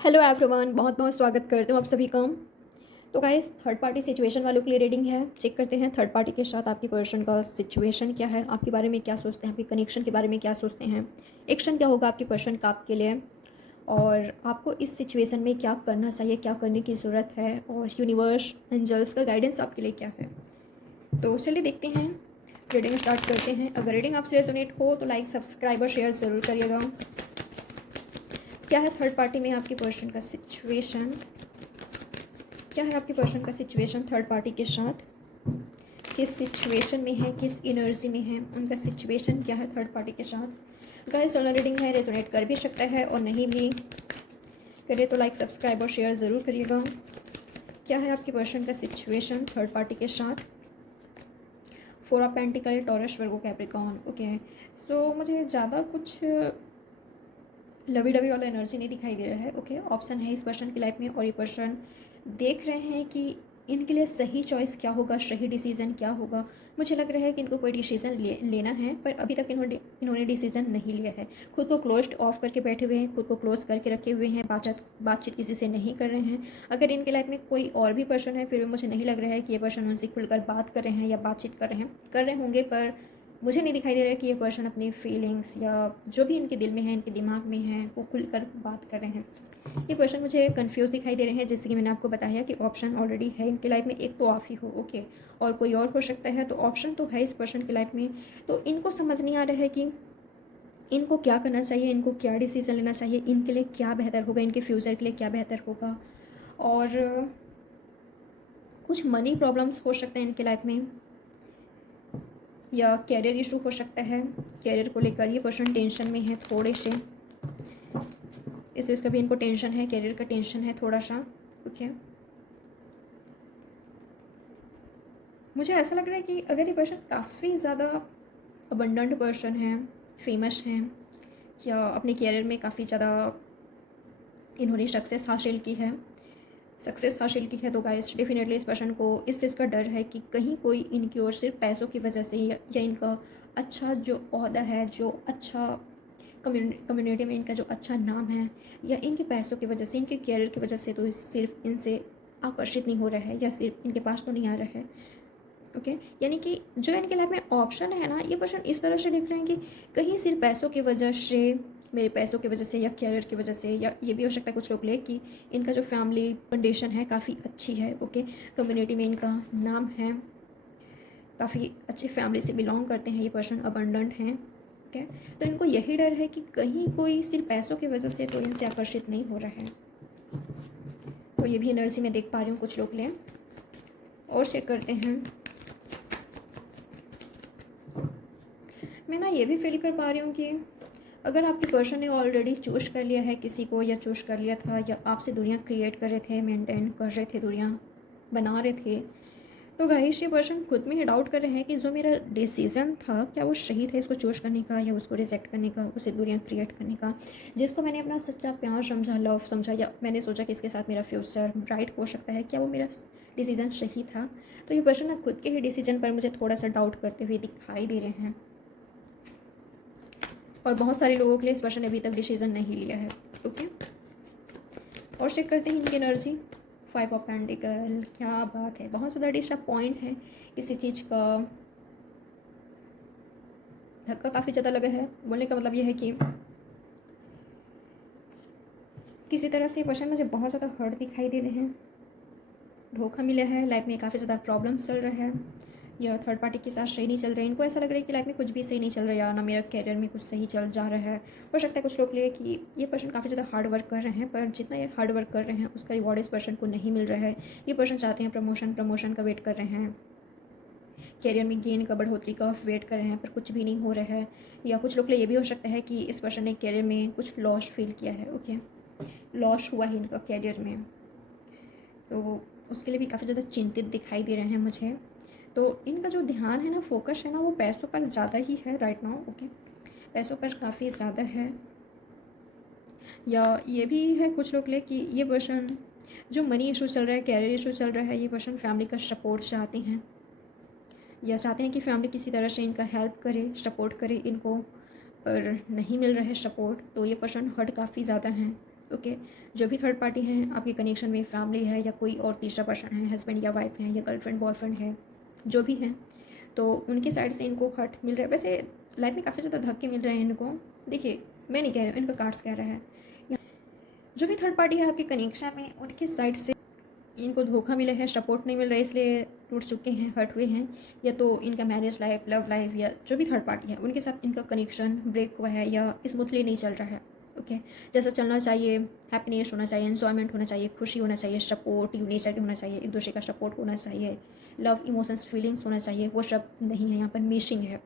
Hello everyone, बहुत बहुत स्वागत करती हूँ आप सभी का। तो गाइस, थर्ड पार्टी सिचुएशन वालों के लिए रीडिंग है। चेक करते हैं थर्ड पार्टी के साथ आपकी पर्सन का सिचुएशन क्या है, आपके बारे में क्या सोचते हैं, आपके कनेक्शन के बारे में क्या सोचते हैं, एक्शन क्या होगा आपके पर्सन का आपके लिए, और आपको इस सिचुएशन में क्या करना चाहिए, क्या करने की ज़रूरत है, और यूनिवर्स एंजल्स का गाइडेंस आपके लिए क्या है। तो चलिए देखते हैं, रीडिंग स्टार्ट करते हैं। अगर रीडिंग आपसे रेजोनेट हो तो लाइक, सब्सक्राइब और शेयर ज़रूर करिएगा। क्या है थर्ड पार्टी में आपके पर्सन का सिचुएशन, क्या है आपके पर्सन का सिचुएशन थर्ड पार्टी के साथ, किस सिचुएशन में है, किस एनर्जी में है, उनका सिचुएशन क्या है थर्ड पार्टी के साथ। गाइस, जनरल रीडिंग है, रेजोनेट कर भी सकता है और नहीं भी करे तो लाइक, सब्सक्राइब और शेयर ज़रूर करिएगा। क्या है आपके पर्सन का सिचुएशन थर्ड पार्टी के साथ। Four of pentacles, Taurus, Virgo, Capricorn. Okay, so मुझे ज़्यादा कुछ लवी डवी वाला एनर्जी नहीं दिखाई दे रहा है। ओके, ऑप्शन है इस पर्सन की लाइफ में और ये पर्सन देख रहे हैं कि इनके लिए सही चॉइस क्या होगा, सही डिसीजन क्या होगा। मुझे लग रहा है कि इनको कोई डिसीजन लेना है, पर अभी तक इन्होंने डिसीजन नहीं लिया है। खुद को क्लोज्ड ऑफ करके बैठे हुए हैं, खुद को क्लोज करके रखे हुए हैं, बातचीत किसी से नहीं कर रहे हैं। अगर इनके लाइफ में कोई और भी पर्सन है, फिर भी मुझे नहीं लग रहा है कि ये पर्सन उनसे खुलकर बात कर रहे हैं या बातचीत कर रहे होंगे, पर मुझे नहीं दिखाई दे रहा है कि ये पर्सन अपनी फीलिंग्स या जो भी इनके दिल में है, इनके दिमाग में है, वो खुलकर बात कर रहे हैं। ये पर्सन मुझे कंफ्यूज दिखाई दे रहे हैं, जैसे कि मैंने आपको बताया कि ऑप्शन ऑलरेडी है इनकी लाइफ में, एक तो आप ही हो। ओके, और कोई और हो सकता है, तो ऑप्शन तो है इस पर्सन की लाइफ में। तो इनको समझ नहीं आ रहा है कि इनको क्या करना चाहिए, इनको क्या डिसीजन लेना चाहिए, इनके लिए क्या बेहतर होगा, इनके फ्यूचर के लिए क्या बेहतर होगा। और कुछ मनी प्रॉब्लम्स हो सकते हैं इनके लाइफ में, या कैरियर इशू हो सकता है। कैरियर को लेकर ये पर्सन टेंशन में है थोड़े से, इस चीज़ का भी इनको टेंशन है, कैरियर का टेंशन है थोड़ा सा। ओके, मुझे ऐसा लग रहा है कि अगर ये पर्सन काफ़ी ज़्यादा अबंडेंट पर्सन है, फेमस हैं, या अपने कैरियर में काफ़ी ज़्यादा इन्होंने सक्सेस हासिल की है, तो गाइस डेफिनेटली इस पर्सन को इस चीज़ का डर है कि कहीं कोई इनकी ओर सिर्फ पैसों की वजह से या इनका अच्छा जो ओहदा है, जो अच्छा कम्युनिटी में इनका जो अच्छा नाम है, या इनके पैसों की वजह से, इनके कैरियर की वजह से, तो सिर्फ इनसे आकर्षित नहीं हो रहा है, या सिर्फ इनके पास तो नहीं आ रहा है। ओके, यानी कि जो इनके लाइफ में ऑप्शन है ना, ये पर्सन इस तरह से देख रहे हैं कि कहीं सिर्फ पैसों की वजह से, मेरे पैसों की वजह से या कैरियर की वजह से, या ये भी हो सकता है कुछ लोग ले कि इनका जो फैमिली कंडीशन है काफ़ी अच्छी है। ओके, कम्युनिटी में इनका नाम है, काफ़ी अच्छी फैमिली से बिलोंग करते हैं, ये पर्सन अबंडेंट हैं। ओके, तो इनको यही डर है कि कहीं कोई सिर्फ पैसों की वजह से तो इनसे आकर्षित नहीं हो रहा है। तो ये भी एनर्जी में देख पा रही हूँ कुछ लोग ले, और चेक करते हैं। मैं ना ये भी फील कर पा रही हूँ कि अगर आपके पर्सन ने ऑलरेडी चूज कर लिया है किसी को, या चूज कर लिया था, या आपसे दूरियाँ क्रिएट कर रहे थे, मेंटेन कर रहे थे, दूरियाँ बना रहे थे, तो गाइस ये पर्सन खुद में ही डाउट कर रहे हैं कि जो मेरा डिसीजन था क्या वो सही था, इसको चूज करने का या उसको रिजेक्ट करने का, उसे दूरियाँ क्रिएट करने का, जिसको मैंने अपना सच्चा प्यार समझा, लव समझा, या मैंने सोचा कि इसके साथ मेरा फ्यूचर ब्राइट हो सकता है, क्या वो मेरा डिसीजन सही था। तो ये पर्सन ना खुद के ही डिसीजन पर मुझे थोड़ा सा डाउट करते हुए दिखाई दे रहे हैं, और बहुत सारे लोगों के लिए इस पर्सन ने अभी तक डिसीजन नहीं लिया है। ओके, और चेक करते हैं इनकी एनर्जी। फाइव ऑफ पेंटिकल, क्या बात है, बहुत ज़्यादा डिसअपॉइंट है, किसी चीज़ का धक्का काफ़ी ज़्यादा लगा है। बोलने का मतलब ये है कि किसी तरह से पर्सन मुझे बहुत ज़्यादा हर्ट दिखाई दे रहे हैं, धोखा मिला है, लाइफ में काफ़ी ज़्यादा प्रॉब्लम्स चल रहा है, या थर्ड पार्टी के साथ सही नहीं चल रहा है। इनको ऐसा लग रहा है कि लाइफ में कुछ भी सही नहीं चल रहा है, या ना मेरा कैरियर में कुछ सही चल जा रहा है। हो सकता है कुछ लोग लिए कि ये पर्सन काफ़ी ज़्यादा हार्ड वर्क कर रहे हैं, पर जितना ये हार्ड वर्क कर रहे हैं उसका रिवॉर्ड इस पर्सन को नहीं मिल रहा है। ये पर्सन चाहते हैं प्रमोशन का वेट कर रहे हैं, कैरियर में गेन का, बढ़ोतरी का वेट कर रहे हैं, पर कुछ भी नहीं हो रहा है। या कुछ लोग लिए ये भी हो सकता है कि इस पर्सन ने कैरियर में कुछ लॉस फील किया है। ओके, लॉस हुआ है इनका कैरियर में, तो उसके लिए भी काफ़ी ज़्यादा चिंतित दिखाई दे रहे हैं मुझे। तो इनका जो ध्यान है ना, फोकस है ना, वो पैसों पर ज़्यादा ही है राइट नाउ। ओके, पैसों पर काफ़ी ज़्यादा है। या ये भी है कुछ लोग ले कि ये पर्सन जो मनी इशू चल रहा है, कैरियर इशू चल रहा है, ये पर्सन फैमिली का सपोर्ट चाहते हैं, या चाहते हैं कि फैमिली किसी तरह से इनका हेल्प करे, सपोर्ट करे इनको, पर नहीं मिल रहा है सपोर्ट। तो ये पर्सन हर्ट काफ़ी ज़्यादा हैं, ओके। जो भी थर्ड पार्टी हैं आपके कनेक्शन में, फैमिली है या कोई और तीसरा पर्सन है, हस्बैंड या वाइफ है या गर्लफ्रेंड बॉयफ्रेंड है, जो भी हैं, तो उनके साइड से इनको हर्ट मिल रहा है। वैसे लाइफ में काफ़ी ज़्यादा धक्के मिल रहे हैं इनको। देखिए, मैं नहीं कह रही हूँ, इनका कार्ड्स कह रहा है। जो भी थर्ड पार्टी है आपके कनेक्शन में, उनके साइड से इनको धोखा मिला है, सपोर्ट नहीं मिल रहा है, इसलिए टूट चुके हैं, हर्ट हुए हैं। या तो इनका मैरिज लाइफ, लव लाइफ, या जो भी थर्ड पार्टी है उनके साथ इनका कनेक्शन ब्रेक हुआ है या स्मूथली नहीं चल रहा है। ओके, जैसा चलना चाहिए, हैप्पीनेस होना चाहिए, एन्जॉयमेंट होना चाहिए, खुशी होना चाहिए, सपोर्टिव नेचर के होना चाहिए, एक दूसरे का सपोर्ट होना चाहिए, लव इमोशंस फीलिंग्स होना चाहिए, वो सब नहीं है, यहाँ पर मिसिंग है।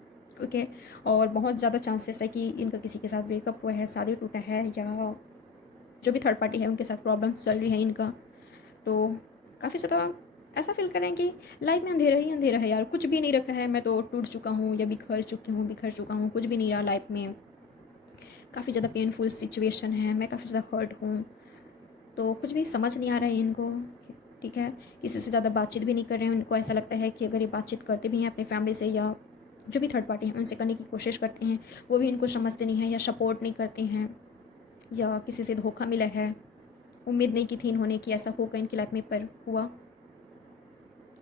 ओके, और बहुत ज़्यादा चांसेस है कि इनका किसी के साथ ब्रेकअप हुआ है, शादी टूटा है, या जो भी थर्ड पार्टी है उनके साथ प्रॉब्लम्स चल रही है इनका। तो काफ़ी ज़्यादा ऐसा फील करें कि लाइफ में अंधेरा ही अंधेरा है यार, कुछ भी नहीं रखा है, मैं तो टूट चुका हूँ या बिखर चुका हूँ, कुछ भी नहीं रहा लाइफ में। काफ़ी ज़्यादा पेनफुल सिचुएशन है, मैं काफ़ी ज़्यादा हर्ट हूँ, तो कुछ भी समझ नहीं आ रहा है इनको। ठीक है, किसी से ज़्यादा बातचीत भी नहीं कर रहे हैं। उनको ऐसा लगता है कि अगर ये बातचीत करते भी हैं अपने फैमिली से या जो भी थर्ड पार्टी हैं उनसे करने की कोशिश करते हैं, वो भी इनको समझते नहीं हैं या सपोर्ट नहीं करते हैं, या किसी से धोखा मिला है, उम्मीद नहीं की थी इन्होंने कि ऐसा होगा इनकी लाइफ में, पर हुआ।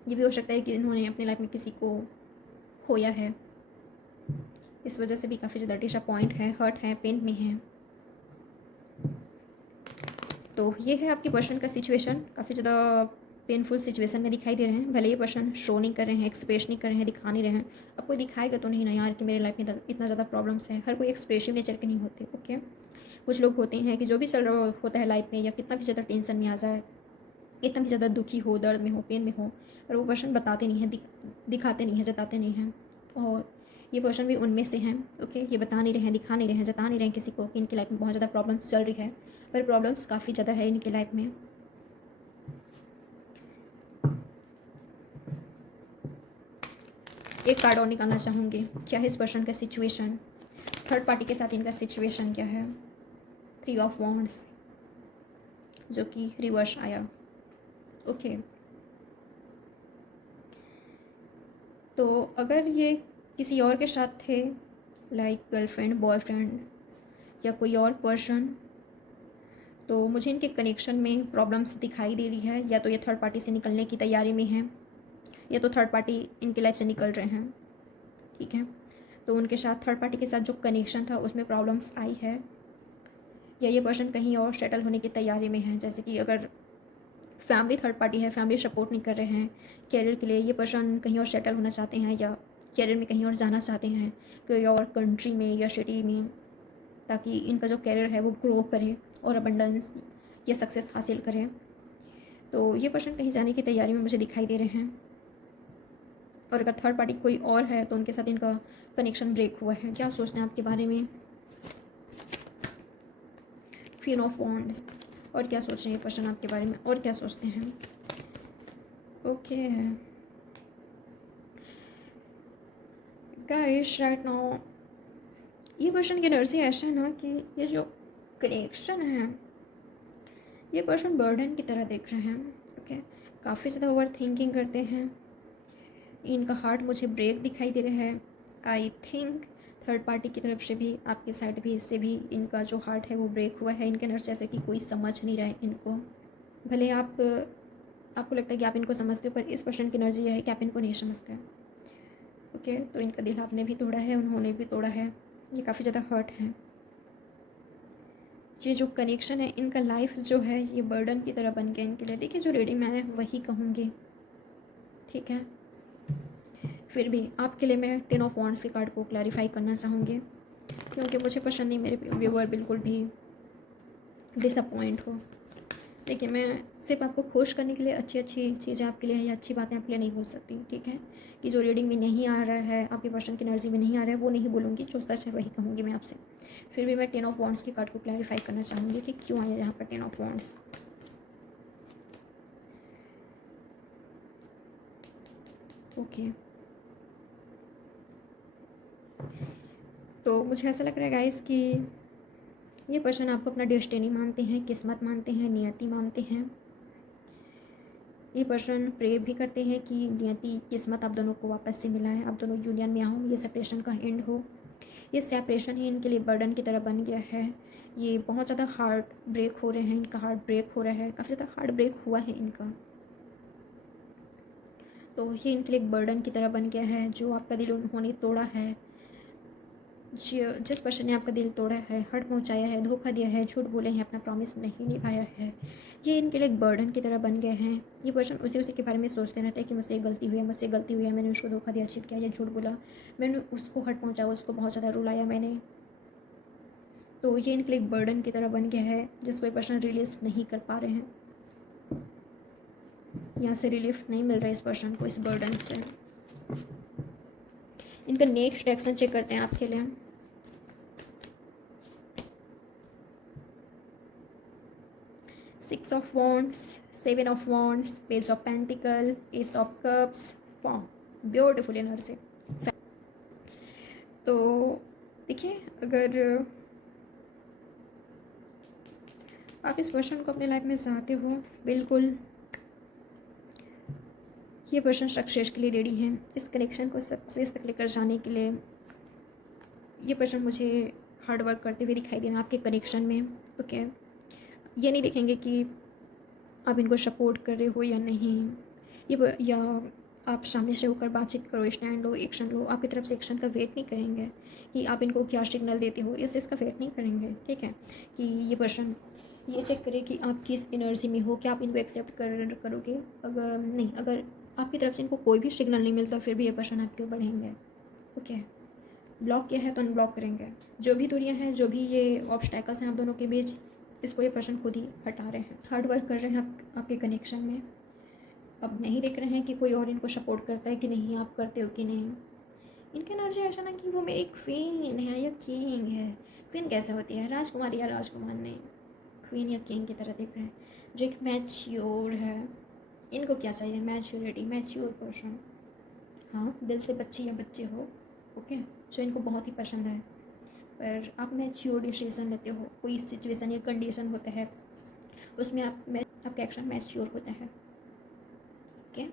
ये भी हो सकता है कि इन्होंने अपनी लाइफ में किसी को खोया है, इस वजह से भी काफ़ी ज़्यादा डिसअपॉइंट है, हर्ट है, पेन में है। तो ये है आपके पर्सन का सिचुएशन, काफ़ी ज़्यादा पेनफुल सिचुएशन में दिखाई दे रहे हैं। भले ये पर्सन शो नहीं कर रहे हैं, एक्सप्रेस नहीं कर रहे हैं, दिखा नहीं रहे हैं। अब कोई दिखाएगा तो नहीं ना यार कि मेरे लाइफ में इतना ज़्यादा प्रॉब्लम्स है। हर कोई एक्सप्रेसिव नेचर के नहीं होते। ओके, कुछ लोग होते हैं कि जो भी चल रहा होता है लाइफ में, या कितना भी ज़्यादा टेंशन में आ जाए, इतना भी ज़्यादा दुखी हो, दर्द में हो, पेन में हो, और वो पर्सन बताते नहीं हैं, दिखाते नहीं हैं, जताते नहीं हैं। और ये पर्सन भी उनमें से हैं। ओके, ये बता नहीं रहे हैं, दिखा नहीं रहे हैं, जता नहीं रहे हैं किसी को कि इनकी लाइफ में बहुत ज़्यादा प्रॉब्लम्स चल रही है, पर प्रॉब्लम्स काफ़ी ज़्यादा है इनकी लाइफ में। एक कार्ड और निकालना चाहूँगी, क्या है इस पर्सन का सिचुएशन, थर्ड पार्टी के साथ इनका सिचुएशन क्या है। 3 ऑफ वॉन्ड्स, जो कि रिवर्स आया। ओके, तो अगर ये किसी और के साथ थे, लाइक गर्लफ्रेंड, बॉयफ्रेंड या कोई और पर्सन, तो मुझे इनके कनेक्शन में प्रॉब्लम्स दिखाई दे रही है। या तो ये थर्ड पार्टी से निकलने की तैयारी में हैं, या तो थर्ड पार्टी इनकी लाइफ से निकल रहे हैं। ठीक है, तो उनके साथ थर्ड पार्टी के साथ जो कनेक्शन था उसमें प्रॉब्लम्स आई है, या ये पर्सन कहीं और सेटल होने की तैयारी में है। जैसे कि अगर फैमिली थर्ड पार्टी है, फैमिली सपोर्ट नहीं कर रहे हैं कैरियर के लिए, ये पर्सन कहीं और सेटल होना चाहते हैं या कैरियर में कहीं और जाना चाहते हैं, कोई और कंट्री में या सिटी में, ताकि इनका जो कैरियर है वो ग्रो करे और अबंडेंस या सक्सेस हासिल करें। तो ये पर्सन कहीं जाने की तैयारी में मुझे दिखाई दे रहे हैं। और अगर थर्ड पार्टी कोई और है तो उनके साथ इनका कनेक्शन ब्रेक हुआ है। क्या सोचते हैं आपके बारे में, क्वीन ऑफ वॉन्ड्स, और क्या सोच रहे हैं पर्सन आपके बारे में, और क्या सोचते हैं। ओके गाइस, राइट नाउ ये पर्सन की एनर्जी ऐसा है ना कि ये जो कनेक्शन है, ये पर्सन बर्डन की तरह देख रहे हैं। ओके, काफ़ी ज़्यादा ओवर थिंकिंग करते हैं, इनका हार्ट मुझे ब्रेक दिखाई दे रहा है। आई थिंक थर्ड पार्टी की तरफ से भी, आपके साइड भी, इससे भी इनका जो हार्ट है वो ब्रेक हुआ है। इनके एनर्जी जैसे कि कोई समझ नहीं रहा है इनको। भले आपको लगता है कि आप इनको समझते हो, पर इस पर्सन की एनर्जी यह है कि आप इनको नहीं समझते। ओके, तो इनका दिल आपने भी तोड़ा है, उन्होंने भी तोड़ा है, ये काफ़ी ज़्यादा हर्ट है। ये जो कनेक्शन है, इनका लाइफ जो है ये बर्डन की तरह बन गया इनके लिए। देखिए, जो रीडिंग में आया वही कहूँगी। ठीक है, फिर भी आपके लिए मैं 10 ऑफ वॉन्ड्स के कार्ड को क्लैरिफाई करना चाहूँगी, क्योंकि मुझे पसंद नहीं मेरे व्यूअर बिल्कुल भी डिसअपॉइंट हो। देखिए, मैं सिर्फ आपको खुश करने के लिए अच्छी अच्छी चीज़ें आपके लिए या अच्छी बातें आपके लिए नहीं बोल सकती। ठीक है, कि जो रीडिंग में नहीं आ रहा है, आपके पर्सन की एनर्जी में नहीं आ रहा है, वो नहीं बोलूँगी। जो सच है वही कहूँगी मैं आपसे। फिर भी मैं 10 ऑफ वॉन्ड्स के कार्ड को क्लैरिफाई करना चाहूँगी कि क्यों आया यहाँ पर 10 ऑफ वॉन्ड्स। ओके, तो मुझे ऐसा लग रहा है गाइस कि ये पर्सन आपको अपना डेस्टिनी मानते हैं, किस्मत मानते हैं, नियति मानते हैं। ये पर्सन प्रे भी करते हैं कि नियति, किस्मत आप दोनों को वापस से मिला है, आप दोनों यूनियन में आओ, ये सेपरेशन का एंड हो। ये सेपरेशन ही इनके लिए बर्डन की तरह बन गया है। ये बहुत ज़्यादा हार्ट ब्रेक हो रहे हैं, इनका हार्ट ब्रेक हो रहा है, काफ़ी ज़्यादा हार्ट ब्रेक हुआ है इनका। तो ये इनके लिए एक बर्डन की तरह बन गया है। जो आपका दिल उन्होंने तोड़ा है, जिस पर्सन ने आपका दिल तोड़ा है, हर्ट पहुंचाया है, धोखा दिया है, झूठ बोले हैं, अपना प्रॉमिस नहीं निभाया है, ये इनके लिए एक बर्डन की तरह बन गए हैं। ये पर्सन उसी के बारे में सोचते रहते हैं कि मुझसे गलती हुई है, मुझसे गलती हुई है, मैंने उसको धोखा दिया, चीट किया या झूठ बोला, मैंने उसको हर्ट पहुँचाया, उसको बहुत ज़्यादा रुलाया मैंने। तो ये इनके लिए एक बर्डन की तरह बन गया है, जिसको ये पर्सन रिलीज़ नहीं कर पा रहे हैं। यहाँ से रिलीफ नहीं मिल रहा है इस पर्सन को इस बर्डन से। इनका नेक्स्ट एक्शन चेक करते हैं आपके लिए। Six of wands, seven of wands, page of pentacle, S of cups, वाह ब्यूटीफुल एनर्जी। तो देखिए, अगर आप इस पर्सन को अपने लाइफ में चाहते हो, बिल्कुल ये पर्सन सक्सेस के लिए रेडी है। इस कनेक्शन को सक्सेस तक लेकर जाने के लिए ये पर्सन मुझे हार्ड वर्क करते हुए दिखाई देना आपके कनेक्शन में। ओके, ये नहीं देखेंगे कि आप इनको सपोर्ट कर रहे हो या नहीं, ये या आप सामने से होकर बातचीत करो, स्टैंड लो, एक्शन लो। आपकी तरफ से एक्शन का वेट नहीं करेंगे कि आप इनको क्या सिग्नल देते हो, इस चीज़ का वेट नहीं करेंगे। ठीक है, कि ये पर्सन ये चेक करे कि आप किस एनर्जी में हो, क्या आप इनको एक्सेप्ट करोगे। अगर नहीं, अगर आपकी तरफ से इनको कोई भी सिग्नल नहीं मिलता, फिर भी ये पर्सन आपके ऊपर बढ़ेंगे। ओके, ब्लॉक किया है तो अनब्लॉक करेंगे। जो भी दूरियां हैं, जो भी ये ऑब्स्टैकल्स हैं आप दोनों के बीच, इसको ये पर्सन खुद ही हटा रहे हैं, हार्ड वर्क कर रहे हैं आपके कनेक्शन में। अब नहीं देख रहे हैं कि कोई और इनको सपोर्ट करता है कि नहीं, आप करते हो कि नहीं। इनकी एनर्जी ऐसा ना कि वो मेरी क्वीन है या किंग है। क्वीन कैसे होती है, राजकुमारी या राजकुमार नहीं, क्वीन या किंग की तरह देख रहे हैं, जो एक मैच्योर है। इनको क्या चाहिए, मैच्योरिटी, मैच्योर पर्सन। हाँ, दिल से बच्ची या बच्चे हो, ओके, जो इनको बहुत ही पसंद है। पर आप मैच्योर डिसीजन लेते हो, कोई सिचुएशन या कंडीशन होता है उसमें आपका एक्शन मैच्योर होता है। ओके,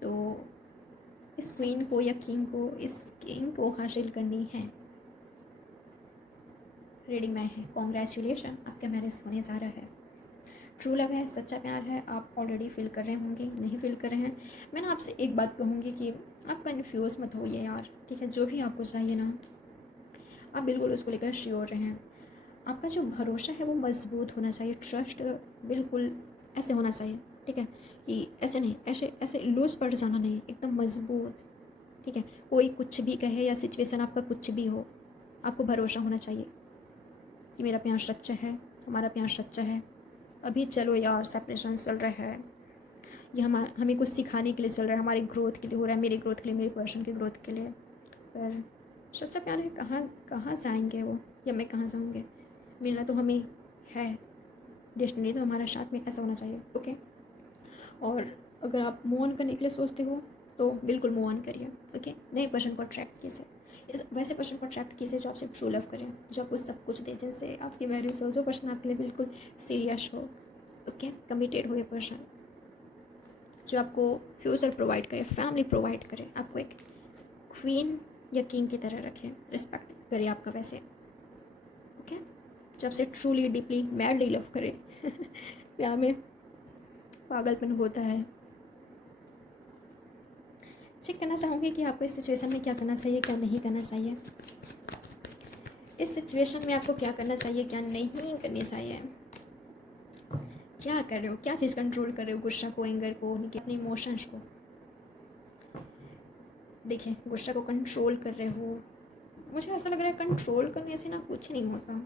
तो इस क्वीन को या किंग को, इस किंग को हासिल करनी है। रीडिंग में है, कॉन्ग्रेचुलेशन, आपका मैरिज होने जा रहा है। ट्रू लव है, सच्चा प्यार है, आप ऑलरेडी फील कर रहे होंगे, नहीं फील कर रहे हैं। मैं ना आपसे एक बात कहूँगी कि आप कन्फ्यूज़ मत होइए यार। ठीक है, जो भी आपको चाहिए ना, आप बिल्कुल उसको लेकर श्योर रहें। आपका जो भरोसा है वो मजबूत होना चाहिए, ट्रस्ट बिल्कुल ऐसे होना चाहिए। ठीक है, कि ऐसे नहीं, ऐसे लूज़ पड़ जाना नहीं, एकदम मजबूत। ठीक है, कोई कुछ भी कहे या सिचुएशन आपका कुछ भी हो, आपको भरोसा होना चाहिए कि मेरा प्यार सच्चा है, हमारा प्यार सच्चा है। अभी चलो यार, सेपरेशन चल रहा है, ये हमें कुछ सिखाने के लिए चल रहा है, हमारी ग्रोथ के लिए हो रहा है, मेरी ग्रोथ के लिए, मेरे पर्सन की ग्रोथ के लिए। पर सच्चा प्यार है, कहाँ जाएंगे वो, या मैं कहाँ जाऊँगे। मिलना तो हमें है, डेस्टिनी तो हमारा साथ में, ऐसा होना चाहिए। ओके, और अगर आप मूव ऑन करने के लिए सोचते हो तो बिल्कुल मूव ऑन करिए। ओके, नए पर्सन को अट्रैक्ट कीजिए, इस वैसे पर्सन को अट्रैक्ट कीजिए जो आपसे ट्रू लव करें, जो आपको सब कुछ दे, जिनसे आपकी मैरिज हो, जो पर्सन आपके लिए बिल्कुल सीरियस हो। ओके, कमिटेड हो ये पर्सन, जो आपको फ्यूचर प्रोवाइड करे, फैमिली प्रोवाइड करे, आपको एक क्वीन या किंग की तरह रखे, रिस्पेक्ट करे आपका वैसे। ओके, जो आपसे ट्रूली, डीपली, मैडली लव करे। प्यार में पागलपन होता है। चेक करना चाहूँगी कि आपको इस सिचुएशन में क्या करना चाहिए, क्या नहीं करना चाहिए। इस सिचुएशन में आपको क्या करना चाहिए, क्या नहीं करनी चाहिए। क्या कर रहे हो, क्या चीज़ कंट्रोल कर रहे हो, गुस्सा को, एंगर को, अपने इमोशंस को। देखिए, गुस्सा को कंट्रोल कर रहे हो, मुझे ऐसा लग रहा है कंट्रोल करने से ना कुछ नहीं होता।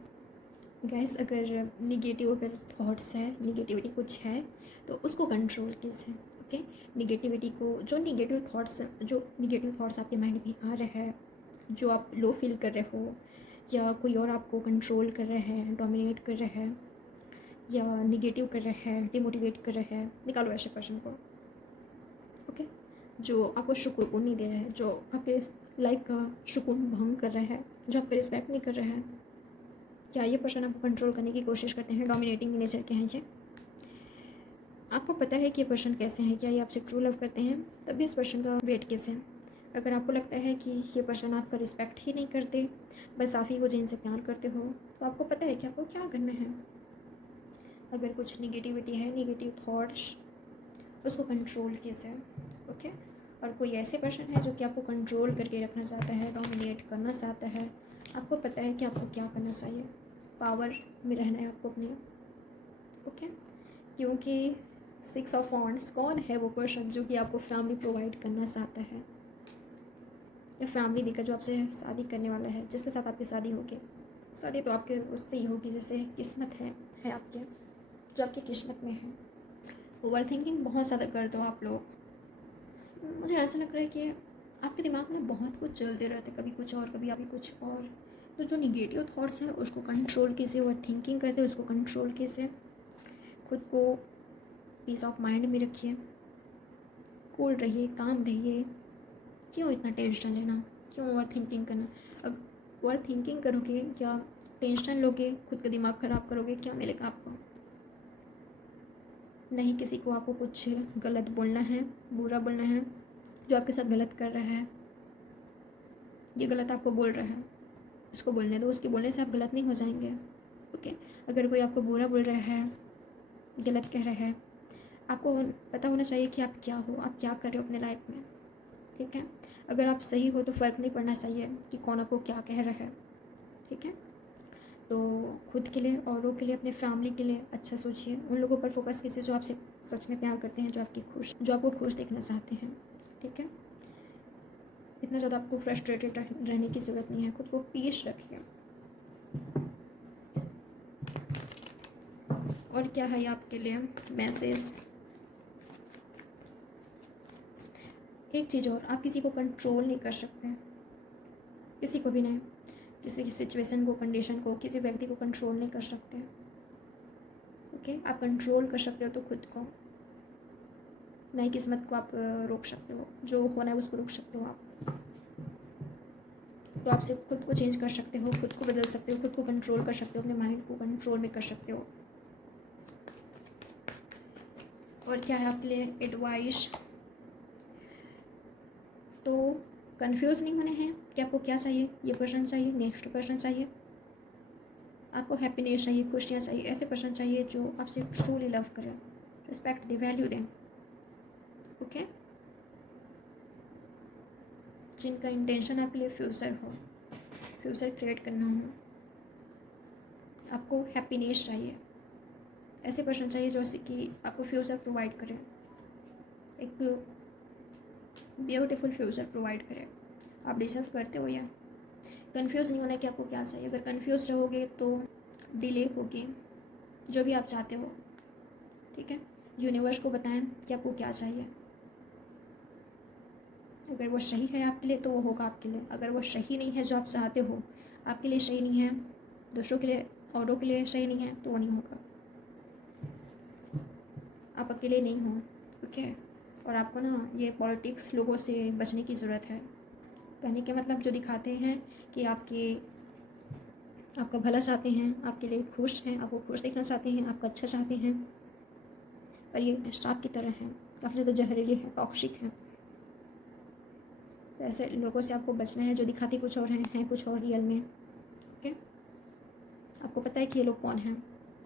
गैस, अगर निगेटिव अगर थॉट्स है, निगेटिविटी कुछ है, तो उसको कंट्रोल कीजिए। ओके, निगेटिविटी को, जो निगेटिव थॉट्स आपके माइंड में आ रहे हैं, जो आप लो फील कर रहे हो, या कोई और आपको कंट्रोल कर रहे हैं, डोमिनेट कर रहे हैं, या निगेटिव कर रहे हैं, डिमोटिवेट कर रहे हैं, निकालो ऐसे पर्सन को। ओके, जो आपको सुकून नहीं दे रहा है, जो आपके लाइफ का सुकून भंग कर रहा है, जो आपका रिस्पेक्ट नहीं कर रहा है। क्या ये पर्सन आपको कंट्रोल करने की कोशिश करते हैं, डोमिनेटिंग नेचर के हैं ये। आपको पता है कि ये पर्सन कैसे हैं, क्या ये आपसे ट्रू लव करते हैं, तभी इस पर्सन का वेट कैसे है। अगर आपको लगता है कि ये पर्सन आपका रिस्पेक्ट ही नहीं करते, बस आप ही को जिनसे प्यार करते हो, तो आपको पता है कि आपको क्या करना है। अगर कुछ निगेटिविटी है, नेगेटिव थॉट्स, उसको कंट्रोल कीजिए। ओके। और कोई ऐसे पर्सन है जो कि आपको कंट्रोल करके रखना चाहता है, डोमिनेट करना चाहता है, आपको पता है कि आपको क्या करना चाहिए, पावर में रहना है आपको अपने। ओके। क्योंकि 6 ऑफ वॉन्ड्स, कौन है वो पर्सन जो कि आपको फैमिली प्रोवाइड करना चाहता है, या फैमिली देकर जो आपसे शादी करने वाला है, जिसके साथ आपकी शादी होगी। शादी तो आपके उससे ही होगी जैसे किस्मत है आपके, जो आपकी किस्मत में है। ओवर थिंकिंग बहुत ज़्यादा कर दो आप लोग। मुझे ऐसा लग रहा है कि आपके दिमाग में बहुत कुछ चलते रहते, कभी कुछ और कभी अभी कुछ और। तो जो निगेटिव थॉट्स हैं उसको कंट्रोल कीजिए, ओवर थिंकिंग करते उसको कंट्रोल कीजिए, खुद को पीस ऑफ माइंड में रखिए, कूल रहिए, काम रहिए। क्यों इतना टेंशन लेना, क्यों ओवर थिंकिंग करना। अगर ओवर थिंकिंग करोगे, क्या टेंशन लोगे, खुद का दिमाग ख़राब करोगे, क्या मिलेगा आपको। नहीं किसी को आपको कुछ गलत बोलना है, बुरा बोलना है। जो आपके साथ गलत कर रहा है, ये गलत आपको बोल रहा है, उसको बोलने दो, उसके बोलने से आप गलत नहीं हो जाएंगे। ओके। अगर कोई आपको बुरा बोल रहा है, गलत कह रहा है, आपको पता होना चाहिए कि आप क्या हो, आप क्या कर रहे हो अपने लाइफ में। ठीक है। अगर आप सही हो तो फ़र्क नहीं पड़ना चाहिए कि कौन आपको क्या कह रहा है। ठीक है। तो खुद के लिए, औरों के लिए, अपने फैमिली के लिए अच्छा सोचिए, उन लोगों पर फोकस कीजिए जो आपसे सच में प्यार करते हैं, जो आपको खुश देखना चाहते हैं। ठीक है। इतना ज़्यादा आपको फ्रस्ट्रेटेड रहने की ज़रूरत नहीं है, खुद को पीस रखिए। और क्या है आपके लिए मैसेज। एक चीज़ और, आप किसी को कंट्रोल नहीं कर सकते, किसी को भी नहीं, किसी की सिचुएशन को, कंडीशन को, किसी व्यक्ति को कंट्रोल नहीं कर सकते। ओके। आप कंट्रोल कर सकते हो तो खुद को, नई किस्मत को आप रोक सकते हो, जो होना है उसको रोक सकते हो आप। तो आप सिर्फ खुद को चेंज कर सकते हो, खुद को बदल सकते हो, खुद को कंट्रोल कर सकते हो, अपने माइंड को कंट्रोल में कर सकते हो। और क्या है आपके लिए एडवाइस। तो कंफ्यूज नहीं होने हैं कि आपको क्या चाहिए, ये पर्सन चाहिए, नेक्स्ट पर्सन चाहिए, आपको हैप्पीनेस चाहिए, खुशियाँ चाहिए, ऐसे पर्सन चाहिए जो आपसे ट्रूली लव करें, रिस्पेक्ट दें, वैल्यू दें। ओके। जिनका इंटेंशन आपके लिए फ्यूचर हो, फ्यूचर क्रिएट करना हो, आपको हैप्पीनेस चाहिए, ऐसे पर्सन चाहिए जो कि आपको फ्यूचर प्रोवाइड करें, एक ब्यूटीफुल फ्यूचर प्रोवाइड करें। आप डिजर्व करते हो। या कंफ्यूज नहीं होना कि आपको क्या चाहिए। अगर कंफ्यूज रहोगे तो डिले होगी जो भी आप चाहते हो। ठीक है। यूनिवर्स को बताएं कि आपको क्या चाहिए। अगर वो सही है आपके लिए तो वो होगा आपके लिए, अगर वो सही नहीं है जो आप चाहते हो, आपके लिए सही नहीं है, दूसरों के लिए, औरों के लिए सही नहीं है, तो वो नहीं होगा। आप अकेले नहीं हो। ओके। और आपको ना ये पॉलिटिक्स लोगों से बचने की ज़रूरत है। कहने के मतलब जो दिखाते हैं कि आपका भला चाहते हैं, आपके लिए खुश हैं, आपको खुश देखना चाहते हैं, आपका अच्छा चाहते हैं, पर ये श्राप की तरह है, काफ़ी ज़्यादा जहरीली है, टॉक्सिक है। तो ऐसे लोगों से आपको बचना है जो दिखाते कुछ और हैं कुछ और रियल में। ओके। आपको पता है कि ये लोग कौन हैं,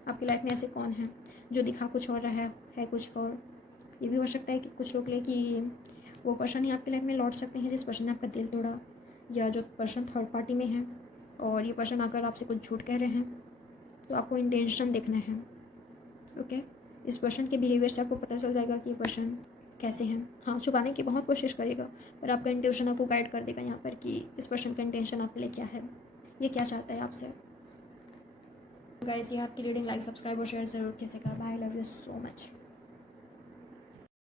आपकी लाइफ में ऐसे कौन हैं जो दिखा कुछ और रहा है कुछ और। ये भी हो सकता है कि कुछ लोग ले कि वो पर्सन ही आपकी लाइफ में लौट सकते हैं जिस पर्सन ने आपका दिल तोड़ा, या जो पर्सन थर्ड पार्टी में है और ये पर्सन आकर आपसे कुछ झूठ कह रहे हैं, तो आपको इंटेंशन देखना है। ओके। इस पर्सन के बिहेवियर से आपको पता चल जाएगा कि ये पर्सन कैसे हैं। हाँ, छुपाने की बहुत कोशिश करेगा, पर आपका इंटेंशन आपको गाइड कर देगा यहाँ पर कि इस पर्सन का इंटेंशन आपके लिए क्या है, ये क्या चाहता है आपसे। गाइस, ये आपकी रीडिंग, लाइक, सब्सक्राइब और शेयर ज़रूर कीजिएगा। Bye, love you so much.